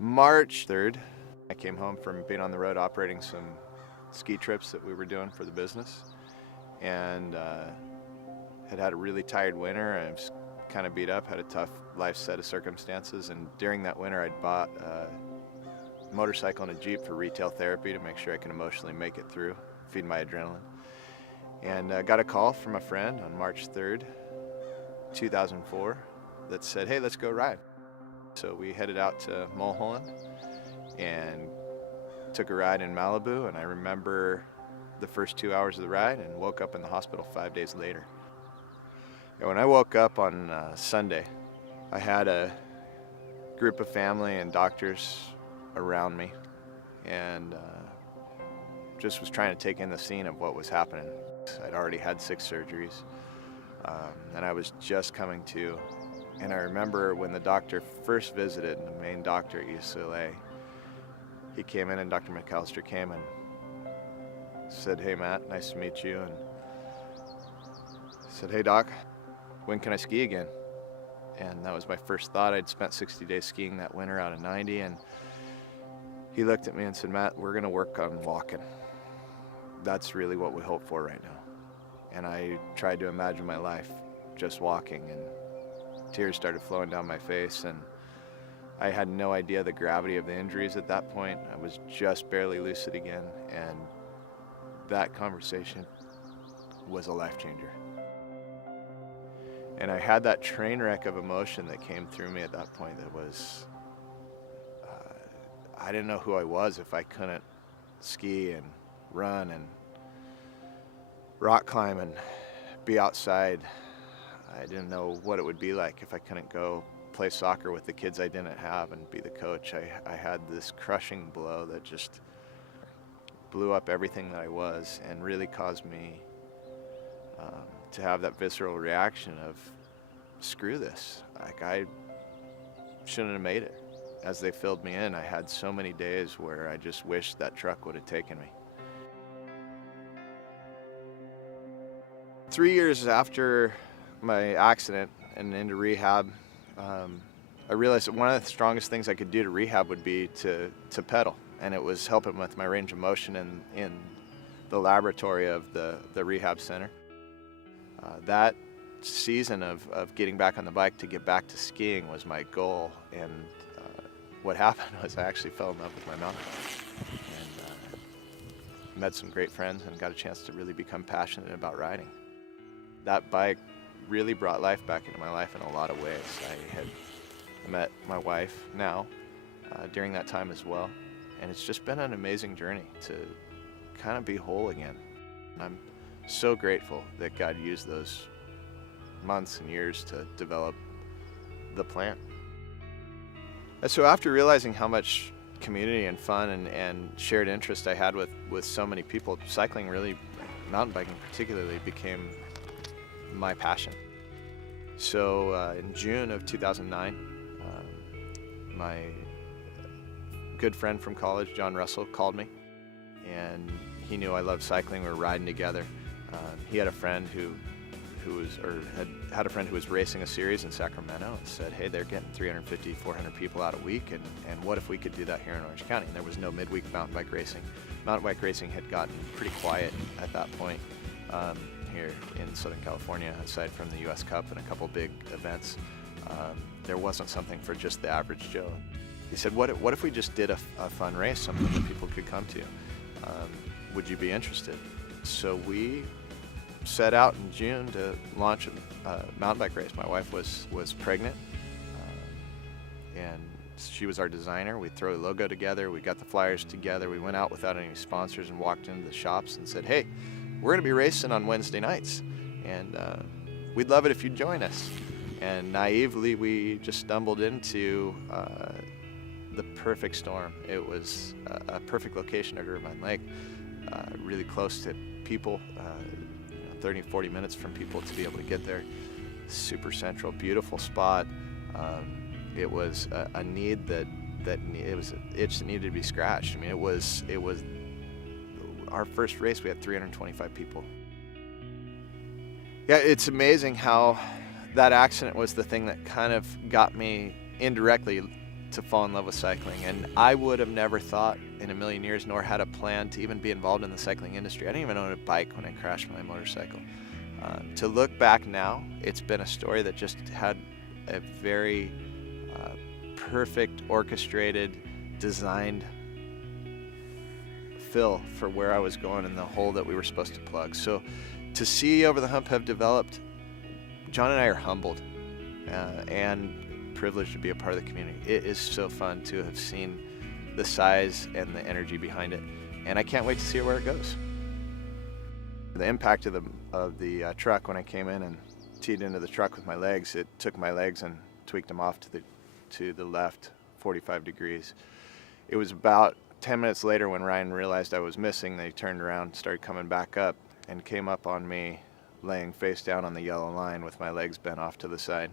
March 3rd, I came home from being on the road operating some ski trips that we were doing for the business, and had a really tired winter. I was kind of beat up, had a tough life set of circumstances, and during that winter I'd bought a motorcycle and a Jeep for retail therapy to make sure I can emotionally make it through, feed my adrenaline. And got a call from a friend on March 3rd, 2004 that said, hey, let's go ride. So we headed out to Mulholland and took a ride in Malibu, and I remember the first 2 hours of the ride and woke up in the hospital 5 days later. And when I woke up on Sunday, I had a group of family and doctors around me, and just was trying to take in the scene of what was happening. I'd already had 6 surgeries, and I was just coming to. And I remember when the doctor first visited, the main doctor at UCLA, he came in, and Dr. McAllister came and said, hey Matt, nice to meet you. And said, hey doc, when can I ski again? And that was my first thought. I'd spent 60 days skiing that winter out of 90, and he looked at me and said, Matt, we're gonna work on walking. That's really what we hope for right now. And I tried to imagine my life just walking, and tears started flowing down my face, and I had no idea the gravity of the injuries at that point. I was just barely lucid again, and that conversation was a life changer. And I had that train wreck of emotion that came through me at that point that was, I didn't know who I was if I couldn't ski and run and rock climb and be outside. I didn't know what it would be like if I couldn't go play soccer with the kids I didn't have and be the coach. I had this crushing blow that just blew up everything that I was, and really caused me to have that visceral reaction of, screw this. Like, I shouldn't have made it. As they filled me in, I had so many days where I just wished that truck would have taken me. 3 years after my accident and into rehab, I realized that one of the strongest things I could do to rehab would be to pedal, and it was helping with my range of motion in the laboratory of the rehab center. That season of getting back on the bike to get back to skiing was my goal, and what happened was I actually fell in love with my mountain bike, and met some great friends and got a chance to really become passionate about riding. That bike really brought life back into my life in a lot of ways. I had met my wife now during that time as well, and it's just been an amazing journey to kind of be whole again. I'm so grateful that God used those months and years to develop the plan. And so after realizing how much community and fun and shared interest I had with so many people, cycling really, mountain biking particularly, became my passion. So in June of 2009, my good friend from college, John Russell, called me, and he knew I loved cycling. We were riding together. He had a friend who had a friend who was racing a series in Sacramento, and said, hey, they're getting 350, 400 people out a week, and what if we could do that here in Orange County? And there was no midweek mountain bike racing. Mountain bike racing had gotten pretty quiet at that point here in Southern California, aside from the US Cup and a couple big events. There wasn't something for just the average Joe. He said, what if we just did a fun race, something that people could come to? Would you be interested? So we set out in June to launch a mountain bike race. My wife was pregnant, and she was our designer. We threw a logo together, we got the flyers together, we went out without any sponsors and walked into the shops and said, hey, we're gonna be racing on Wednesday nights, and we'd love it if you'd join us. And naively, we just stumbled into the perfect storm. It was a perfect location at Irvine Lake, really close to people, 30, 40 minutes from people to be able to get there. Super central, beautiful spot. It was a need it was an itch that needed to be scratched. I mean, it was our first race. We had 325 people. Yeah, it's amazing how that accident was the thing that kind of got me indirectly to fall in love with cycling. And I would have never thought in a million years, nor had a plan to even be involved in the cycling industry. I didn't even own a bike when I crashed my motorcycle. To look back now, it's been a story that just had a very perfect, orchestrated, designed fill for where I was going and the hole that we were supposed to plug. So to see Over the Hump have developed, John and I are humbled and privileged to be a part of the community. It is so fun to have seen the size and the energy behind it, and I can't wait to see where it goes. The impact of the truck when I came in and teed into the truck with my legs, it took my legs and tweaked them off to the left 45 degrees. It was about 10 minutes later when Ryan realized I was missing, they turned around, started coming back up, and came up on me laying face down on the yellow line with my legs bent off to the side.